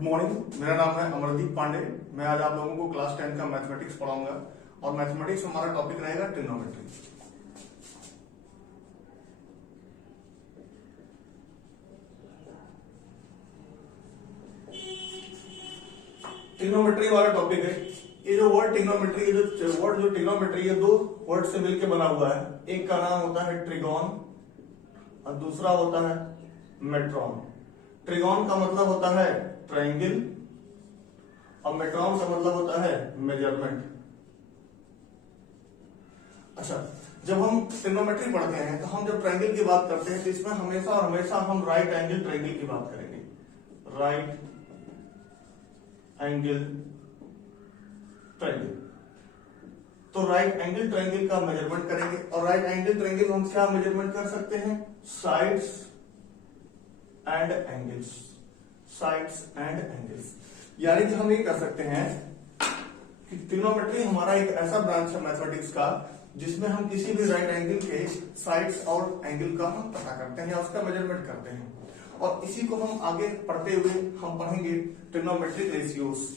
Good morning, मेरा नाम है अमरदीप पांडे। मैं आज आप लोगों को क्लास 10 का मैथमेटिक्स पढ़ाऊंगा और मैथमेटिक्स में हमारा टॉपिक रहेगा ट्रिग्नोमेट्री। ट्रिग्नोमेट्री वाला टॉपिक है। ये जो वर्ड ट्रिग्नोमेट्री, ये जो वर्ड ट्रिग्नोमेट्री, ये दो वर्ड से मिलकर बना हुआ है। एक का नाम होता है ट्रिगोन और दूसरा होता है मेट्रॉन। ट्रिगोन का मतलब होता है ट्रायंगल और मेट्रॉन का मतलब होता है मेजरमेंट। अच्छा, जब हम ट्रिग्नोमेट्री पढ़ते हैं तो हम जब ट्रायंगल की बात करते हैं तो इसमें हमेशा और हमेशा हम राइट एंगल ट्रायंगल की बात करेंगे। राइट एंगल ट्रायंगल, तो राइट एंगल ट्रायंगल का मेजरमेंट करेंगे। और राइट एंगल ट्रायंगल हम क्या मेजरमेंट कर सकते हैं? Sides and angles. Sides and angles, यानी कि हम ये कर सकते हैं कि ट्रिग्नोमेट्री हमारा एक ऐसा ब्रांच है मैथमेटिक्स का जिसमें हम किसी भी राइट एंगल के साइड्स और एंगल का हम पता करते हैं, उसका मेजरमेंट करते हैं। और इसी को हम आगे पढ़ते हुए हम पढ़ेंगे ट्रिग्नोमेट्रिक रेशियोज।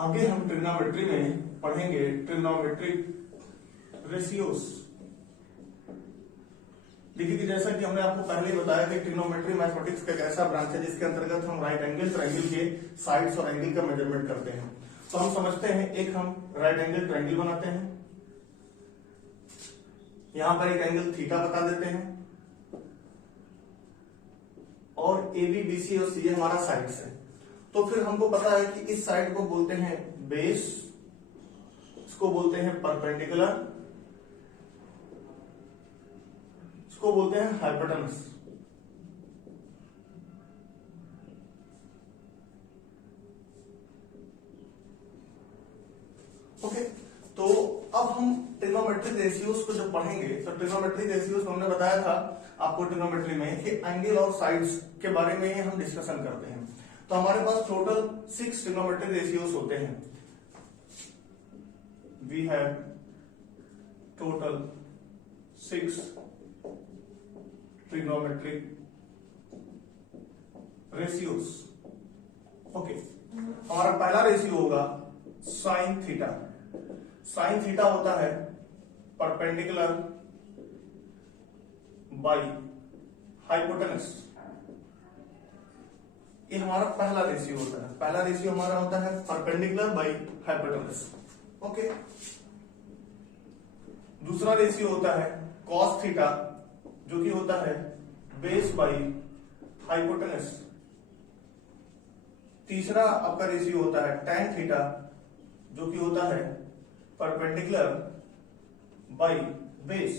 आगे हम ट्रिग्नोमेट्री में पढ़ेंगे ट्रिग्नोमेट्रिक रेशियोज। देखिए कि जैसा कि हमने आपको पहले बताया कि ट्रिग्नोमेट्री मैथमेटिक्स का एक ऐसा ब्रांच है जिसके अंतर्गत हम राइट एंगल ट्रायंगल के साइड्स और एंगल का मेजरमेंट करते हैं। तो हम समझते हैं, एक हम राइट एंगल ट्रायंगल बनाते हैं, यहां पर एक एंगल थीटा बता देते हैं और ए बी बी सी और सी हमारा साइड्स है। तो फिर हमको पता है कि इस साइड को बोलते हैं बेस, इसको बोलते हैं परपेंडिकुलर, इसको बोलते हैं हाइपोटेनस। ओके, तो अब हम ट्रिग्नोमेट्रिक रेशियोज को जब पढ़ेंगे तो ट्रिग्नोमेट्रिक रेशियोज हमने बताया था आपको ट्रिग्नोमेट्री में कि एंगल और साइड्स के बारे में ही हम डिस्कशन करते हैं। तो हमारे पास टोटल 6 ट्रिग्नोमेट्रिक रेशियोज होते हैं। We have total 6 trigonometric ratios. Okay, हमारा पहला रेशियो होगा साइन थीटा। साइन थीटा होता है परपेंडिकुलर बाई हाइपोटेनस। ये हमारा पहला रेशियो होता है। पहला रेशियो हमारा होता है परपेंडिकुलर बाई हाइपोटेनस। ओके, दूसरा रेशियो होता है कॉस थीटा, जो कि होता है बेस बाई हाइपोटेनस। तीसरा आपका रेशियो होता है टैन थीटा, जो कि होता है परपेंडिकुलर बाई बेस।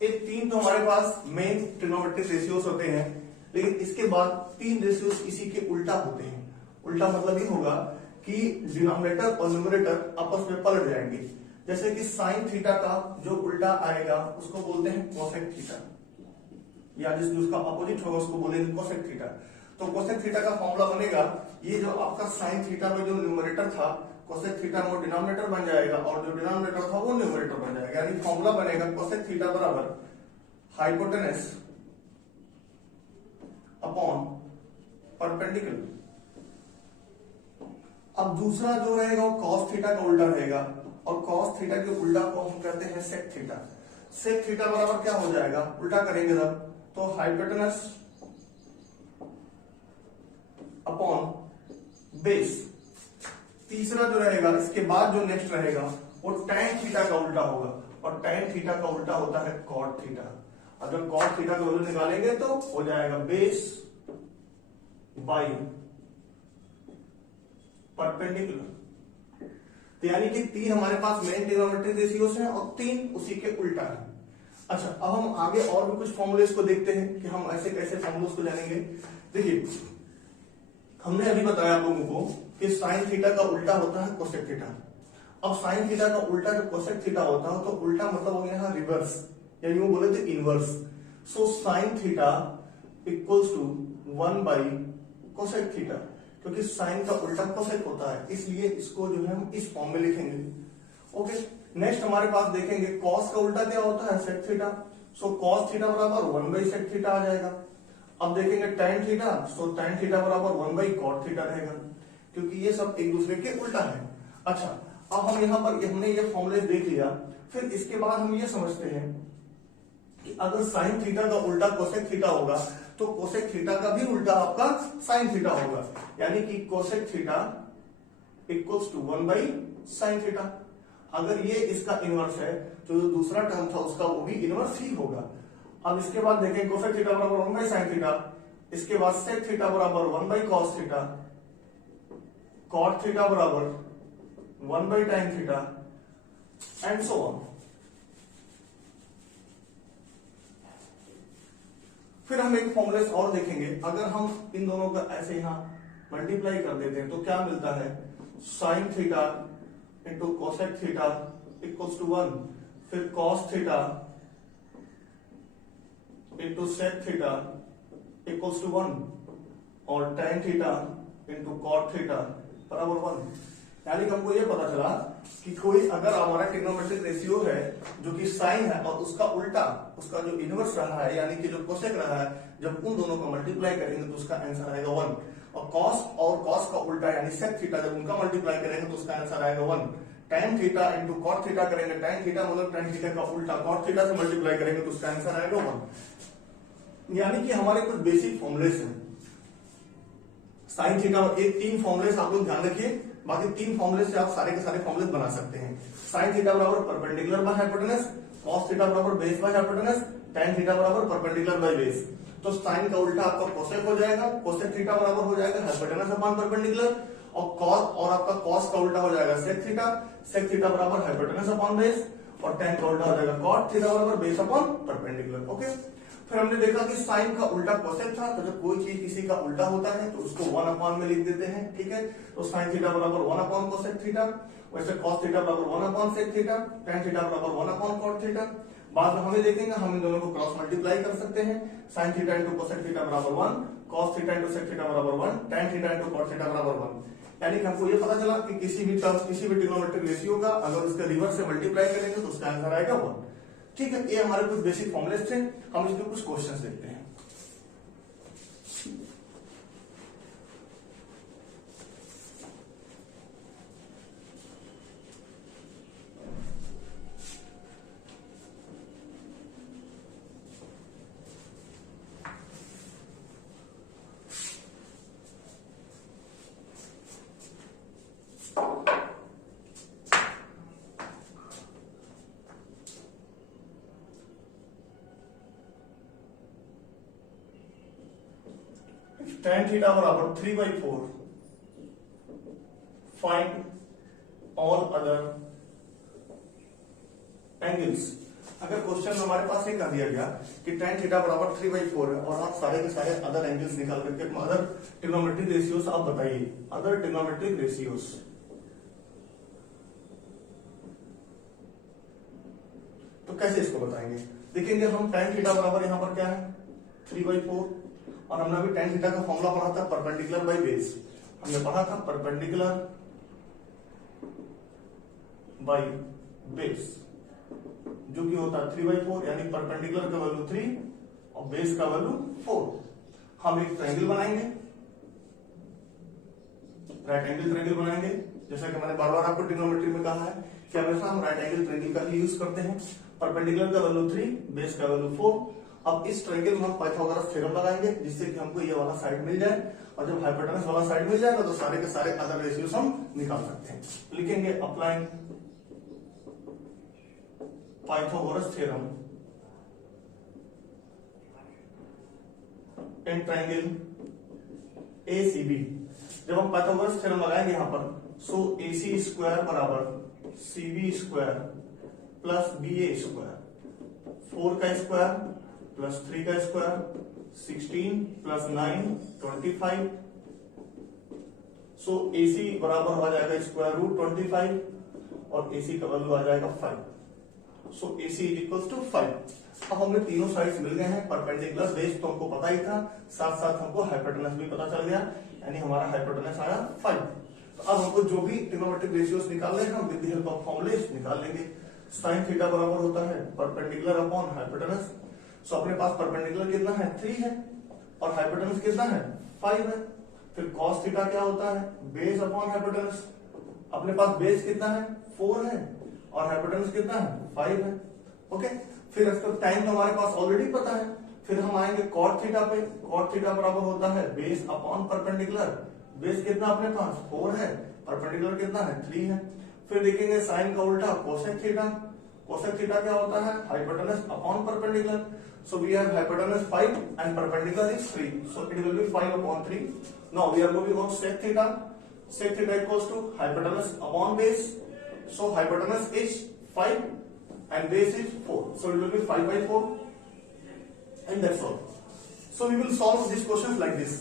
ये तीन तो हमारे पास मेन ट्रिग्नोमेट्रिक रेशियोज होते हैं, लेकिन इसके बाद 3 रेशियोज इसी के उल्टा होते हैं। उल्टा मतलब ये होगा कि डिनोमिनेटर और न्यूमरेटर आपस में पलट जाएंगे। जैसे कि साइन थीटा का जो उल्टा आएगा उसको बोलते हैं कोसेक थीटा, या जिसमें उसका अपोजिट होगा उसको बोलेंगे कोसेक थीटा। तो कोसेक थीटा का फॉर्मूला बनेगा, ये जो आपका साइन थीटा में जो न्यूमरेटर था कोसेक थीटा में वो डिनोमिनेटर बन जाएगा और जो डिनोमिनेटर था वो न्यूमरेटर बन जाएगा। यानी फॉर्मूला बनेगा कोसेक थीटा बराबर हाइपोटेनस अपॉन परपेंडिकुलर। अब दूसरा जो रहेगा वो कॉस थीटा का उल्टा रहेगा और कॉस थीटा के उल्टा को हम कहते हैं सेक थीटा। सेक थीटा बराबर क्या हो जाएगा? उल्टा करेंगे जब तो हाइपोटेनस अपॉन बेस। तीसरा जो रहेगा इसके बाद जो नेक्स्ट रहेगा वो टैन थीटा का उल्टा होगा और टैन थीटा का उल्टा होता है कॉट थीटा। अब जब कॉट थीटा का वैल्यू निकालेंगे तो हो जाएगा बेस बाई परपेंडिकुलर। तो यानी कि 3 हमारे पास मेन ट्रिग्नोमेट्रिक रेशियोज हैं और 3 उसी के उल्टा है। अच्छा, अब हम आगे और भी कुछ फॉर्मूलेस को देखते हैं कि हम ऐसे कैसे फॉर्मूलेस को जानेंगे। देखिए, हमने अभी बताया आप लोगों को कि साइन थीटा का उल्टा होता है कोसेक थीटा। अब साइन थीटा का उल्टा जो कोसेक थीटा होता है तो उल्टा मतलब हो गया रिवर्स, यानी वो बोले थे inverse. So sine theta equals to 1 by cosec theta, क्योंकि साइन का उल्टा कोसेक होता है, इसलिए इसको जो है हम इस फॉर्म में लिखेंगे। ओके, नेक्स्ट हमारे पास देखेंगे कॉस का उल्टा क्या होता है, sec theta. So cos theta बराबर 1/सेक थीटा आ जाएगा। अब देखेंगे tan theta, so tan theta बराबर 1/कॉट थीटा रहेगा, क्योंकि ये सब एक दूसरे के उल्टा है। अच्छा, अब हम यहाँ पर हमने ये फॉर्मूले देख लिया, फिर इसके बाद हम ये समझते हैं कि अगर साइन थीटा का उल्टा कोसेक थीटा होगा तो कोसेक थीटा का भी उल्टा आपका साइन थीटा होगा, यानी कि कोसेक थीटा इक्वल्स टू 1/साइन थीटा। अगर ये इसका इनवर्स है तो जो दूसरा टर्म था उसका वो भी इनवर्स ही होगा। अब इसके बाद देखें कोसेक थीटा बराबर 1/साइन थीटा, इसके बाद सेक थीटा बराबर 1/कॉस थीटा, कॉट थीटा बराबर 1/tan theta and so on. फिर हम एक फॉर्मूले और देखेंगे, अगर हम इन दोनों का ऐसे यहां मल्टीप्लाई कर देते हैं तो क्या मिलता है, sine theta into cosec theta equals to 1, फिर cos theta into sec theta equals to 1 और tan theta into cot theta बराबर 1। यानी कि हमको ये पता चला कि कोई अगर हमारा ट्रिग्नोमेट्रिक रेशियो है जो कि साइन है और उसका उल्टा उसका जो इनवर्स रहा है यानी कि जो कोसेक रहा है, जब उन दोनों को मल्टीप्लाई करेंगे तो उसका आंसर आएगा 1। और कॉस का उल्टा यानी सेक थीटा जब उनका मल्टीप्लाई करेंगे तो उसका आंसर आएगा 1। tan theta into cot theta करेंगे, tan थीटा मतलब tan थीटा का उल्टा कॉट थीटा से मल्टीप्लाई करेंगे तो उसका आंसर आएगा 1। यानी कि हमारे कुछ बेसिक फॉर्मुलेस हैं साइन थीटा और एक 3 फॉर्मुलेस आप लोग ध्यान रखिए, बाकी 3 फॉर्मुले से आप सारे के सारे फॉर्मुले बना सकते हैं। साइन थीटा बराबर perpendicular by hypotenuse, cos theta बराबर base by hypotenuse, tan theta बराबर परपेंडिकुलर बाय बेस। तो साइन का उल्टा आपका कोसेक हो जाएगा, कोसेक थीटा बराबर हो जाएगा हाइपोटेनस अपॉन परपेंडिकुलर, और कॉस और आपका कॉस का उल्टा हो जाएगा सेक थीटा, सेक थीटा बराबर हाइपोटेनस अपॉन बेस, और tan का उल्टा हो जाएगा कॉट थीटा बराबर बेस अपॉन परपेंडिकुलर। ओके, फिर हमने देखा कि साइन का उल्टा कोसेक था, तो जब कोई चीज किसी का उल्टा होता है तो उसको 1 अपॉन में लिख देते हैं, ठीक है। तो साइन थीटा बराबर 1 अपॉन कोसेक थीटा, वैसे कॉस थीटा बराबर 1 upon sec theta, tan theta बराबर 1 अपॉन कॉट थीटा। बाद में हमें देखेंगे हम इन दोनों को क्रॉस मल्टीप्लाई कर सकते हैं, sine theta into cosec theta बराबर 1, cos theta into sec theta बराबर 1, tan theta into cot theta बराबर 1। यानी कि हमको ये पता चला कि किसी भी ट्रिग्नोमेट्रिक रेशियो का अगर उसके रिवर्स से मल्टीप्लाई करेंगे तो उसका आंसर आएगा 1। ठीक है, ये हमारे कुछ बेसिक फॉर्मुलेस थे। हम इसमें कुछ क्वेश्चंस देखते हैं। tan थीटा बराबर 3/4, फाइंड ऑल अदर एंगल्स। अगर क्वेश्चन में हमारे पास ये कह दिया गया कि tan थीटा बराबर 3/4 है और आप सारे के सारे अदर एंगल्स निकाल करके अदर ट्रिग्नोमेट्रिक रेशियोस आप बताइए, अदर ट्रिग्नोमेट्रिक रेशियोस। तो कैसे इसको बताएंगे, देखेंगे हम tan थीटा बराबर यहां पर क्या है 3/4, और हमने अभी tan थीटा का फॉर्मूला पढ़ा था परपेंडिकुलर बाय बेस। हमने पढ़ा था परपेंडिकुलर बाय बेस जो कि होता है 3/4, यानी परपेंडिकुलर का वैल्यू 3 और बेस का वैल्यू 4। हम एक ट्रायंगल बनाएंगे, राइट एंगल ट्रायंगल बनाएंगे, जैसा कि मैंने बार बार आपको ट्रिग्नोमेट्री में कहा है कि हमेशा हम राइट एंगल ट्रायंगल का ही यूज करते हैं। परपेंडिकुलर का वैल्यू 3, बेस का वैल्यू 4। अब इस ट्रायंगल में हम पाइथागोरस थ्योरम लगाएंगे जिससे कि हमको ये वाला साइड मिल जाए, और जब हाइपोटेनस वाला साइड मिल जाएगा तो सारे के सारे अदर रेशियोस हम निकाल सकते हैं। लिखेंगे applying Pythagoras theorem in triangle ACB। जब हम पाइथागोरस थ्योरम लगाएंगे यहां पर, सो AC स्क्वायर बराबर CB square plus BA square, 4 का स्क्वायर प्लस 3 का स्क्वायर, 16 प्लस 9 25। सो AC बराबर हो जाएगा स्क्वायर रूट 25 और AC का वैल्यू आ जाएगा 5। सो AC इज इक्वल टू 5। अब हमें तीनों साइड्स मिल गए हैं, परपेंडिकुलर बेस तो हमको पता ही था, साथ साथ हमको हाइपोटेनस भी पता चल गया, यानी हमारा हाइपोटेनस आया 5। तो अब हमको जो भी ट्रिग्नोमेट्रिक रेशियोज निकालने हैं हम with the help of formulas निकाल लेंगे। साइन थीटा बराबर होता है परपेंडिकुलर अपॉन हाइपोटेनस। सो अपने पास परपेंडिकुलर कितना है 3 है और हाइपोटेनस कितना है 5 है। फिर कॉस थीटा क्या होता है बेस अपॉन हाइपोटेनस। अपने पास बेस कितना है 4 है और हाइपोटेनस कितना है 5 है। ओके, फिर इसका टाइम हमारे पास ऑलरेडी पता है। फिर हम आएंगे कॉट थीटा पे। कॉट थीटा बराबर होता है बेस अपॉन परपेंडिकुलर। बेस कितना अपने पास 4 है, परपेंडिकुलर कितना है 3 है। फिर देखेंगे साइन का उल्टा कोसेक थीटा। कोसेक थीटा क्या होता है hypotenuse upon perpendicular. So we have hypotenuse 5 and perpendicular is 3. So it will be 5 upon 3. Now we are moving on sec theta. Sec theta equals to hypotenuse upon base. So hypotenuse is 5 and base is 4. So it will be 5 by 4 and that's all. So we will solve these questions like this.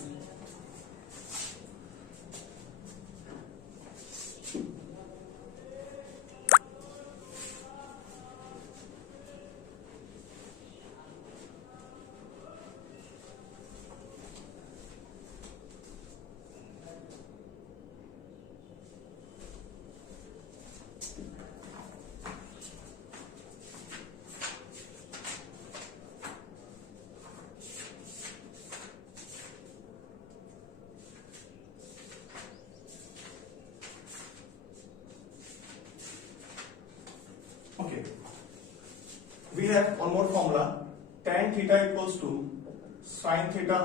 Okay, we have one more formula. Tan theta equals to sin theta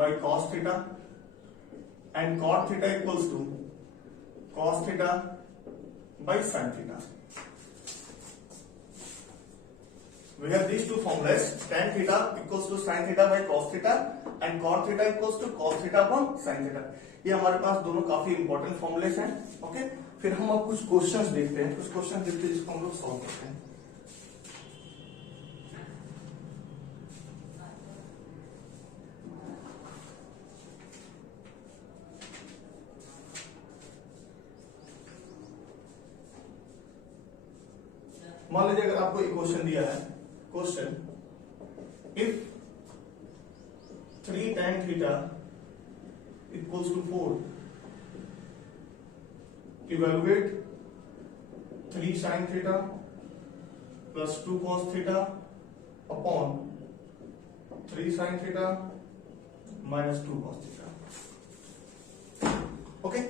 by cos theta and cot theta equals to cos theta by sin theta. We have these two formulas. Tan theta equals to sin theta by cos theta and cot theta equals to cos theta upon sin theta. ये हमारे पास दोनों काफी important formulas हैं। Okay, फिर हम अब कुछ questions देखते हैं। कुछ क्वेश्चंस देखते हैं जिसको हम लोग सॉल्व करते हैं। मान लीजिए अगर आपको एक क्वेश्चन दिया है, question if 3 tan theta equals to 4, evaluate 3 sin theta plus 2 cos theta upon 3 sin theta minus 2 cos theta. Okay,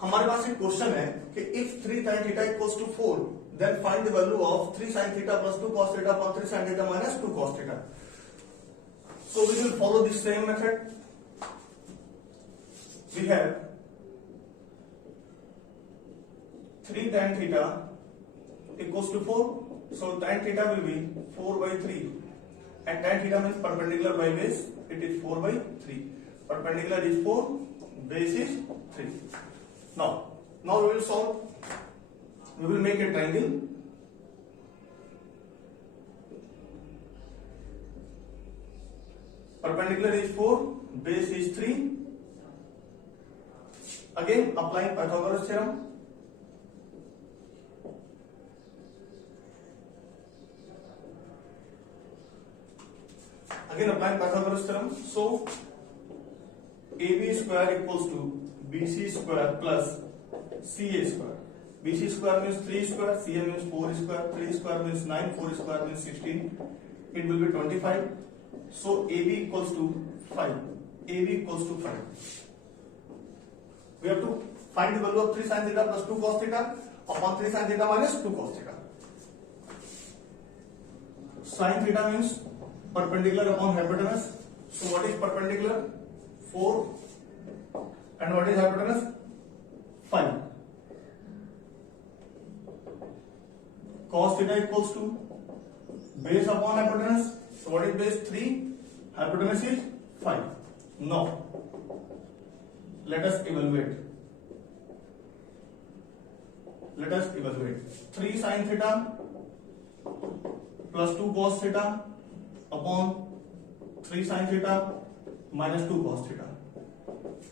हमारे पास एक क्वेश्चन है कि if 3 tan theta equals to 4 then find the value of 3 sin theta plus 2 cos theta upon 3 sin theta minus 2 cos theta. So we will follow this same method. We have 3 tan theta equals to 4. So tan theta will be 4 by 3 and tan theta means perpendicular by base. It is 4 by 3. Perpendicular is 4, base is 3. Now we will solve. We will make a triangle. Perpendicular is 4, base is 3. Again applying Pythagoras theorem. Again applying Pythagoras theorem. So AB square equals to BC square plus CA square. BC square means 3 square, CA means 4 square, 3 square means 9, 4 square means 16. It will be 25. So AB equals to 5. AB equals to 5. We have to find the value of 3 sin theta plus 2 cos theta upon 3 sin theta minus 2 cos theta. Sin theta means perpendicular upon hypotenuse. So what is perpendicular? 4. And what is hypotenuse? 5. Cos theta equals to base upon hypotenuse. So what is base? 3. Hypotenuse is 5. Now let us evaluate. 3 sin theta plus 2 cos theta upon 3 sin theta minus 2 cos theta.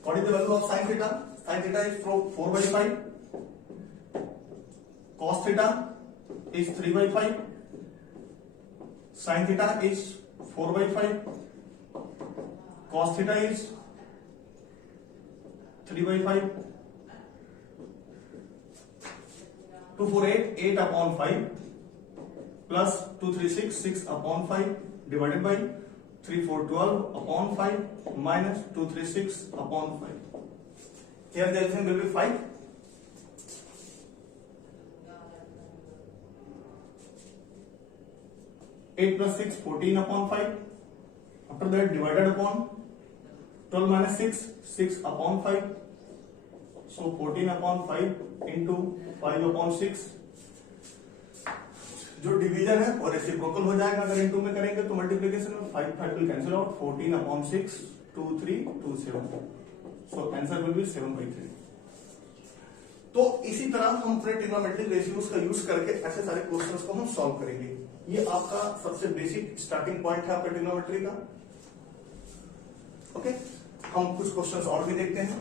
What is the value of sin theta? Sin theta is 4 by 5. Cos theta is 3 by 5. sin theta is 4/5, cos theta is 3/5, 2 4 8 8/5 plus 2 3 6 6/5 divided by 3 4 12/5 minus 2 3 6/5. Here the LCM will be 5. Eight plus 6 14/5. After that divided upon 12 minus 6 6/5. So 14/5 into 5/6. जो division है और reciprocal हो जाएगा अगर into में करेंगे तो multiplication में 5 5 will cancel out 14/6 2 3 2 7. So answer will be 7/3. तो इसी तरह हम अपने ट्रिग्नोमेट्रिक रेशियोज का यूज करके ऐसे सारे क्वेश्चंस को हम सॉल्व करेंगे. ये आपका सबसे बेसिक स्टार्टिंग पॉइंट है आपका ट्रिग्नोमेट्री का. ओके, हम कुछ क्वेश्चंस और भी देखते हैं.